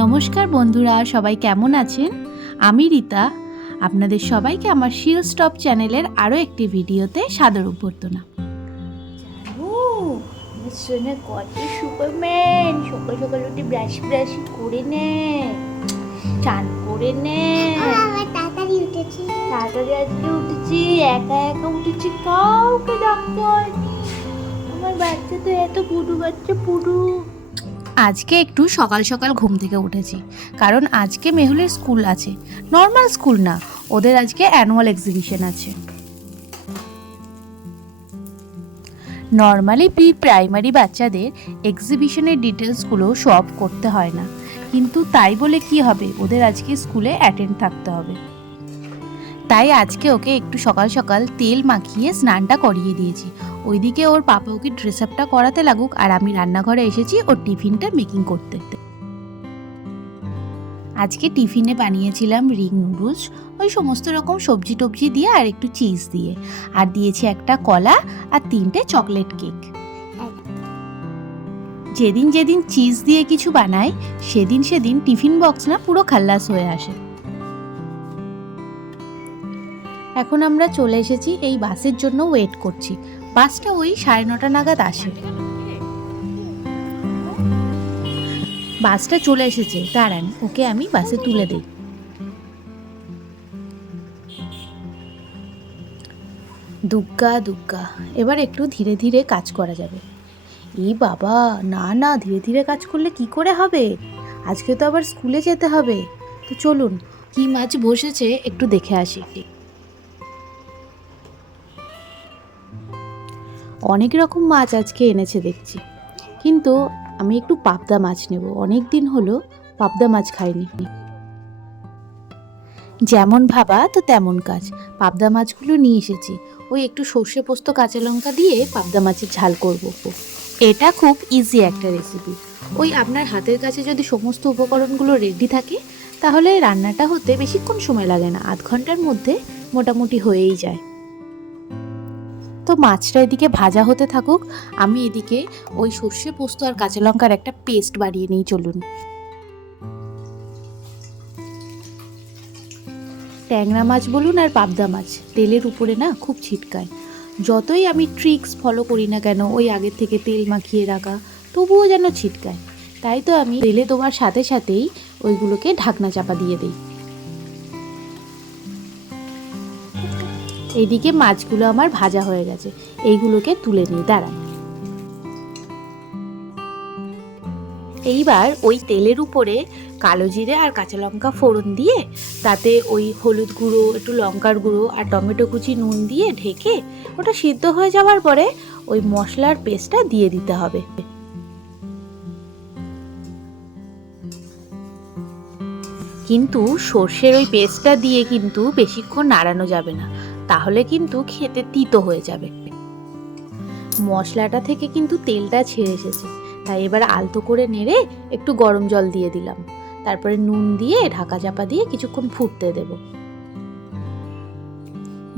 নমস্কার বন্ধুরা, সবাই কেমন আছেন? আমি রীতা, আপনাদের সবাইকে আমার শিল স্টপ চ্যানেলের আরও একটি ভিডিওতে সাদর অভ্যর্থনা। শোনে কত সুপারম্যান, সকাল সকাল উঠে ব্রাশ করে নে, চান করে নে। তাড়াতাড়ি আজকে উঠেছি, একা একা উঠেছি, কাউকে ডাকতে হয়নি। আমার বাচ্চা তো এত পুডু বাচ্চা, পুডু। আজকে একটু সকাল সকাল ঘুম থেকে উঠেছি, কারণ আজকে মেহুলের স্কুল আছে। নর্মাল স্কুল না, ওদের আজকে অ্যানুয়াল এক্সিবিশন আছে। নর্মালি প্রাইমারি বাচ্চাদের এক্সিবিশনের ডিটেলসগুলো সব করতে হয় না, কিন্তু তাই বলে কি হবে, ওদের আজকে স্কুলে অ্যাটেন্ড থাকতে হবে। তাই আজকে ওকে একটু সকাল সকাল তেল মাখিয়ে স্নানটা করিয়ে দিয়েছি। ওইদিকে ওর পাপা ওকে ড্রেস আপটা করাতে লাগুক, আর আমি রান্নাঘরে এসেছি ওর টিফিনটা মেকিং করতে। আজকে টিফিনে বানিয়েছিলাম রিং নুডলস, ওই সমস্ত রকম সবজি টবজি দিয়ে আর একটু চিজ দিয়ে, আর দিয়েছি একটা কলা আর 3টে চকলেট কেক। যেদিন যেদিন চিজ দিয়ে কিছু বানাই সেদিন টিফিন বক্স না পুরো খাল্লাস হয়ে আসে। এখন আমরা চলে এসেছি, এই বাসের জন্য ওয়েট করছি। বাসটা ওই 9:30 নাগাদ আসে। বাসটা চলে এসেছে, দাঁড়ান ওকে আমি বাসে তুলে দেই। দুগ্গা দুগ্গা, এবার একটু ধীরে ধীরে কাজ করা যাবে। এই বাবা, না না, ধীরে ধীরে কাজ করলে কি করে হবে? আজকে তো আবার স্কুলে যেতে হবে। তো চলুন, কি মাছ বসেছে একটু দেখে আসি। অনেক রকম মাছ আজকে এনেছে দেখছি, কিন্তু আমি একটু পাবদা মাছ নেব। অনেক দিন হলো পাবদা মাছ খাইনি। যেমন ভাবা তো তেমন কাজ, পাবদা মাছগুলো নিয়ে এসেছি। ওই একটু সর্ষে পোস্ত কাঁচা লঙ্কা দিয়ে পাবদা মাছের ঝাল করব। এটা খুব ইজি একটা রেসিপি। ওই আপনার হাতের কাছে যদি সমস্ত উপকরণগুলো রেডি থাকে, তাহলে রান্নাটা হতে বেশিক্ষণ সময় লাগে না, আধ ঘন্টার মধ্যে মোটামুটি হয়েই যায়। তো মাছটা এদিকে ভাজা হতে থাকুক, আমি এদিকে ওই সর্ষে পোস্ত আর কাঁচা লঙ্কার একটা পেস্ট বানিয়ে নিই। চলুন। ট্যাংরা মাছ বলুন আর পাবদা মাছ, তেলের উপরে না খুব ছিটকায়। যতই আমি ট্রিক্স ফলো করি না কেন, ওই আগের থেকে তেল মাখিয়ে রাখা, তবুও যেন ছিটকায়। তাই তো আমি তেলে দেওয়ার সাথে সাথেই ওইগুলোকে ঢাকনা চাপা দিয়ে দিই। এইদিকে মাছগুলো আমার ভাজা হয়ে গেছে, এইগুলোকে তুলে নিই, দাঁড়ান। এইবার ওই তেলের উপরে কালো জিরে আর কাঁচা লঙ্কা ফোড়ন দিয়ে, তাতে ওই হলুদ গুঁড়ো, একটু লঙ্কার গুঁড়ো আর টমেটো কুচি, নুন দিয়ে ঢেকে ওটা সিদ্ধ হয়ে যাওয়ার পরে ওই মশলার পেস্টটা দিয়ে দিতে হবে। কিন্তু সর্ষের ওই পেস্টটা দিয়ে কিন্তু বেশিক্ষণ নাড়ানো যাবে না, তাহলে কিন্তু খেতে তিতো হয়ে যাবে। মশলাটা থেকে কিন্তু তেলটা ছেড়ে এসেছে, তাই এবার আলতো করে নেড়ে একটু গরম জল দিয়ে দিলাম। তারপরে নুন দিয়ে ঢাকা চাপা দিয়ে কিছুক্ষণ ফুটতে দেব।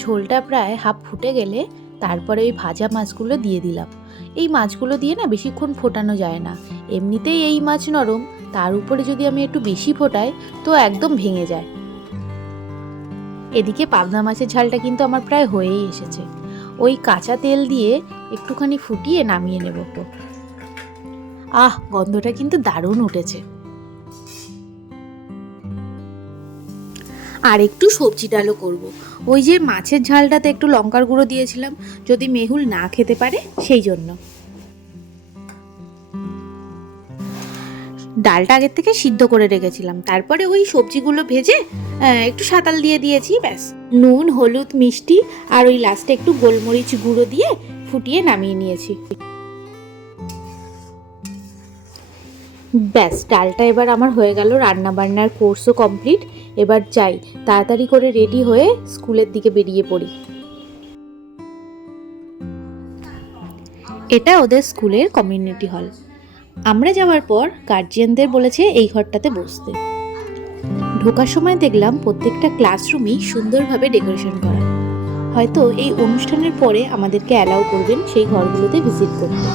ঝোলটা প্রায় হাফ ফুটে গেলে তারপরে ওই ভাজা মাছগুলো দিয়ে দিলাম। এই মাছগুলো দিয়ে না বেশিক্ষণ ফোটানো যায় না, এমনিতেই এই মাছ নরম, তার উপরে যদি আমি একটু বেশি ফোটাই তো একদম ভেঙে যায়। এদিকে পাবদা মাছের ঝালটা কিন্তু আমার প্রায় হয়েই এসেছে। ওই কাঁচা তেল দিয়ে একটুখানি ফুটিয়ে নামিয়ে নেব। আহ, গন্ধটা কিন্তু দারুণ উঠেছে। আর একটু সবজি ডালও করব। ওই যে মাছের ঝালটাতে একটু লঙ্কার গুঁড়ো দিয়েছিলাম, যদি মেহুল না খেতে পারে সেই জন্য। ডালটা আগের থেকে সিদ্ধ করে রেখেছিলাম, তারপরে ওই সবজিগুলো ভেজে একটু সাঁতাল দিয়ে দিয়েছি, ব্যাস। নুন, হলুদ, মিষ্টি আর ওই লাস্টে একটু গোলমরিচ গুঁড়ো দিয়ে ফুটিয়ে নামিয়ে নিয়েছি। ব্যাস, ডালটা এবার আমার হয়ে গেল, রান্না বান্নার কোর্সও কমপ্লিট। এবার যাই, তাড়াতাড়ি করে রেডি হয়ে স্কুলের দিকে বেরিয়ে পড়ি। এটা ওদের স্কুলের কমিউনিটি হল। আমরা যাওয়ার পর গার্জিয়ানদের বলেছে এই ঘরটাতে বসতে। ঢোকার সময় দেখলাম প্রত্যেকটা ক্লাসরুমই সুন্দরভাবে ডেকোরেশন করা। হয়তো এই অনুষ্ঠানের পরে আমাদেরকে অ্যালাউ করবেন সেই ঘরগুলোতে ভিজিট করতে।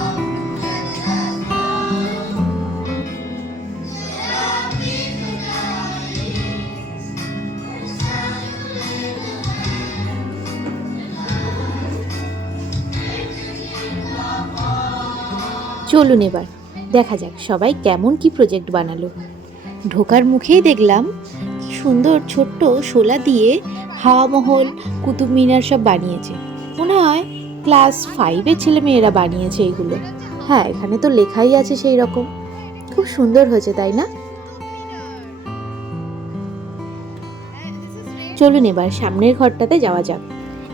চলুন এবার দেখা যাক সবাই কেমন কি প্রজেক্ট বানালো। ঢোকার মুখেই দেখলাম কি সুন্দর ছোট্ট শোলা দিয়ে হাওয়া মহল, কুতুব মিনার সব বানিয়েছে। মনে হয় ক্লাস 5-এর ছেলেমেয়েরা বানিয়েছে এগুলো। হ্যাঁ, এখানে তো লেখাই আছে সেই রকম। খুব সুন্দর হয়েছে, তাই না? চলুন এবার সামনের ঘরটাতে যাওয়া যাক।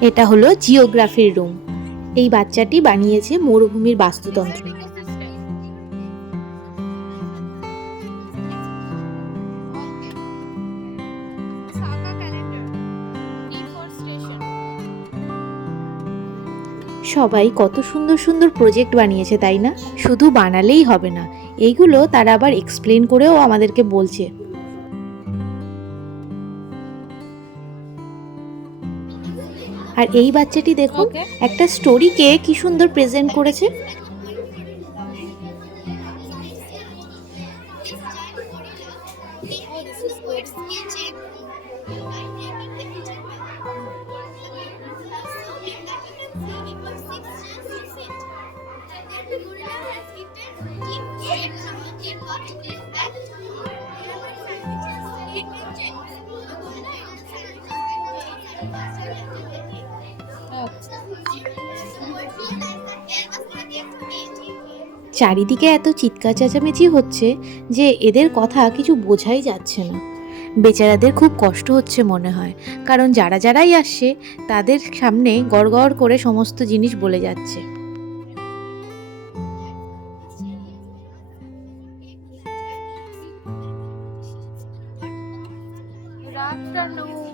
এটা হলো জিওগ্রাফির রুম। এই বাচ্চাটি বানিয়েছে মরুভূমির বাস্তুতন্ত্র। সবাই কত সুন্দর সুন্দর প্রজেক্ট বানিয়েছে, তাই না? শুধু বানালেই হবে না, এইগুলো তারা আবার এক্সপ্লেন করেও আমাদেরকে বলছে। আর এই বাচ্চাটি দেখুন একটা স্টোরিকে কি সুন্দর প্রেজেন্ট করেছে। চারিদিকে এত চিৎকার চেঁচামেচি হচ্ছে যে এদের কথা কিছু বোঝাই যাচ্ছে না। বেচারাদের খুব কষ্ট হচ্ছে মনে হয়, কারণ যারাই আসছে তাদের সামনে গড়গড় করে সমস্ত জিনিস বলে যাচ্ছে। Good afternoon.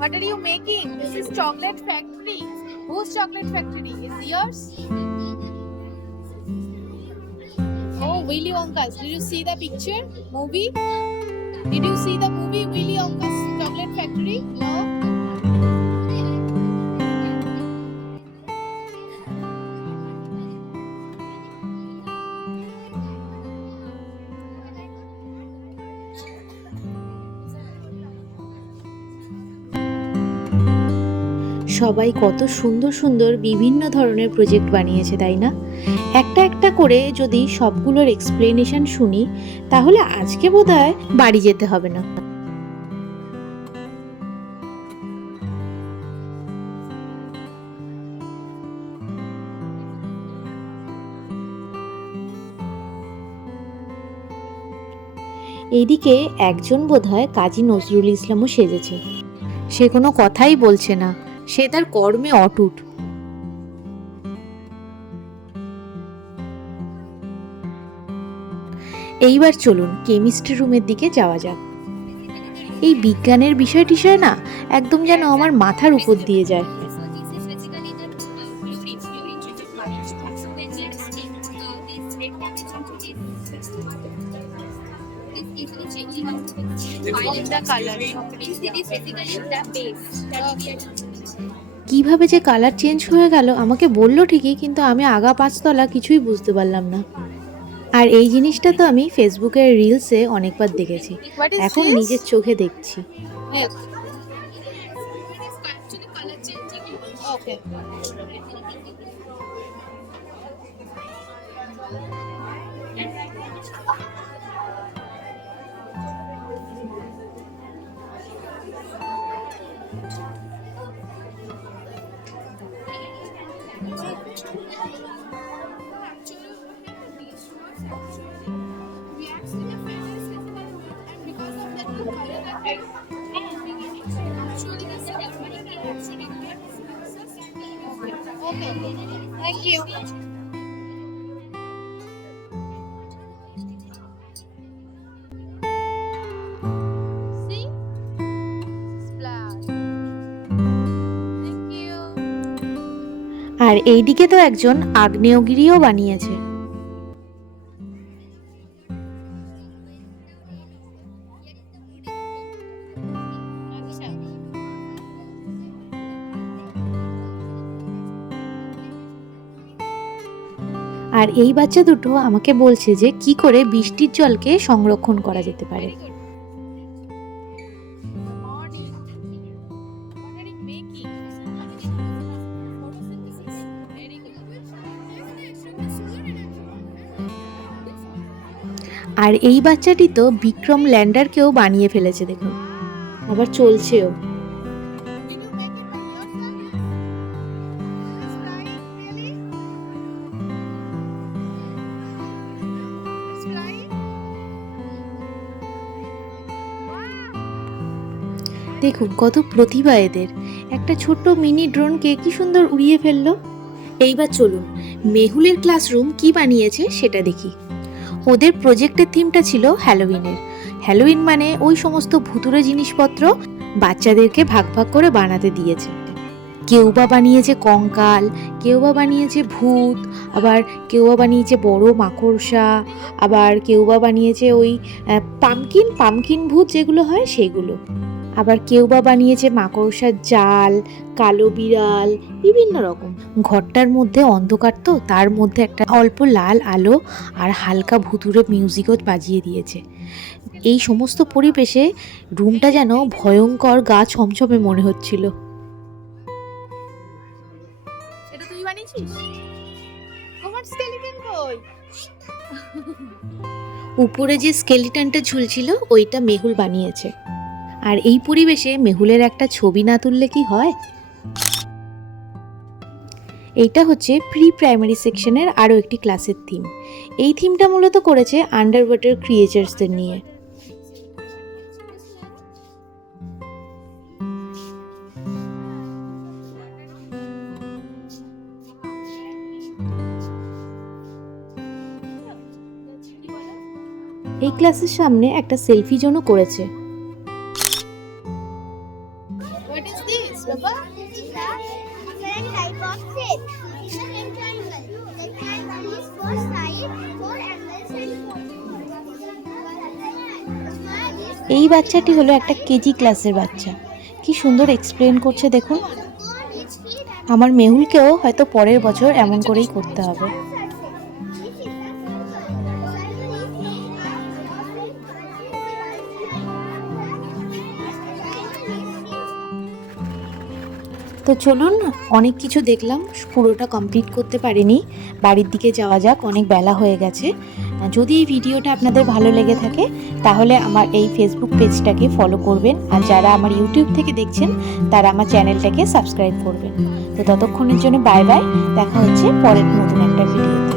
What are you making? This is chocolate factory. Whose chocolate factory? Is yours? Oh, Willy Wonka's. Did you see the picture? Movie? Did you see the movie Willy Wonka's chocolate factory? No? সবাই কত সুন্দর সুন্দর বিভিন্ন ধরনের project বানিয়েছে, তাই না? একটা একটা করে যদি সবগুলোর এক্সপ্লেনেশন শুনি তাহলে আজকে বোধহয় বাড়ি যেতে হবে না। এইদিকে একজন বোধহয় কাজী নজরুল ইসলামও সেজেছে। সে কোনো কথাই বলছে না, সে তার কর্মে অটুট। এইবার চলুন কেমিস্ট্রি রুমের দিকে যাওয়া যাক। এই বিজ্ঞানের বিষয় টিষয় না একদম যেন আমার মাথার উপর দিয়ে যায়। কিভাবে যে কালার চেঞ্জ হয়ে গেল আমাকে বললো ঠিকই, কিন্তু আমি আগা পাঁচতলা কিছুই বুঝতে পারলাম না। আর এই জিনিসটা তো আমি ফেসবুকের রিলসে অনেকবার দেখেছি, এখন নিজের চোখে দেখছি। Okay. Okay. Thank you. See? Splash. Thank you. আর এইদিকে তো একজন আগ্নেয়গিরিও বানিয়েছে। আর এই বাচ্চা দুটো আমাকে বলছে যে কি করে বৃষ্টির জলকে সংরক্ষণ করা যেতে পারে। Very good. Good morning. What are you making? Photosynthesis. Very good. আর এই বাচ্চাটি তো বিক্রম ল্যান্ডারকেও বানিয়ে ফেলেছে, দেখুন, আবার চলছেও। দেখুন কত প্রতিভা এদের। একটা ছোট্ট মিনি ড্রোনকে কি সুন্দর উড়িয়ে ফেললো। এইবার চলুন মেহুলের ক্লাসরুম কি বানিয়েছে সেটা দেখি। ওদের প্রজেক্টের থিমটা ছিল হ্যালোউইনের। হ্যালোউইন মানে ওই সমস্ত ভুতুড়ে জিনিসপত্র বাচ্চাদেরকে ভাগ ভাগ করে বানাতে দিয়েছে। কেউ বা বানিয়েছে কঙ্কাল, কেউ বা বানিয়েছে ভূত, আবার কেউ বা বানিয়েছে বড় মাকড়সা, আবার কেউ বা বানিয়েছে ওই পামকিন ভূত যেগুলো হয় সেগুলো, আবার কেউ বা বানিয়েছে মাকড়সার জাল, কালো বিড়াল, বিভিন্ন রকম। ঘরটার মধ্যে অন্ধকার, তো তার মধ্যে একটা অল্প লাল আলো আর হালকা ভুতুড়ে মিউজিকও বাজিয়ে দিয়েছে। এই সমস্ত পরিবেশে রুমটা যেন ভয়ঙ্কর গা ছমছমে মনে হচ্ছিল। এটা তুই বানিয়েছিস? তোমার স্কেলিটন কই? উপরে যে স্কেলিটনটা ঝুলছিল ওইটা মেহুল বানিয়েছে। আর এই পরিবেশে মেহুলের একটা ছবি না তুললে কি হয়। এইটা হচ্ছে প্রি প্রাইমারি সেকশনের আরও একটি ক্লাসের থিম। এই থিমটা মূলত করেছে আন্ডার ওয়াটার ক্রিয়েচার্সদের নিয়ে। এই ক্লাসের সামনে একটা সেলফি জোনও করেছে। What is this, Baba? Different type of shape. It's a rectangle. The triangle is four sides, four angles, and four. এই বাচ্চাটি হলো একটা কেজি ক্লাসের বাচ্চা। কি সুন্দর এক্সপ্লেন করছে দেখুন। আমার মেহুলকেও হয়তো পরের বছর এমন করেই করতে হবে। তো চলুন, অনেক কিছু দেখলাম, পুরোটা কমপ্লিট করতে পারিনি। বাড়ির দিকে যাওয়া যাক, অনেক বেলা হয়ে গেছে। যদি এই ভিডিওটা আপনাদের ভালো লেগে থাকে তাহলে আমার এই ফেসবুক পেজটাকে ফলো করবেন, আর যারা আমার ইউটিউব থেকে দেখছেন তারা আমার চ্যানেলটাকে সাবস্ক্রাইব করবেন। তো ততক্ষণের জন্য বাই বাই, দেখা হচ্ছে পরের নতুন একটা ভিডিওতে।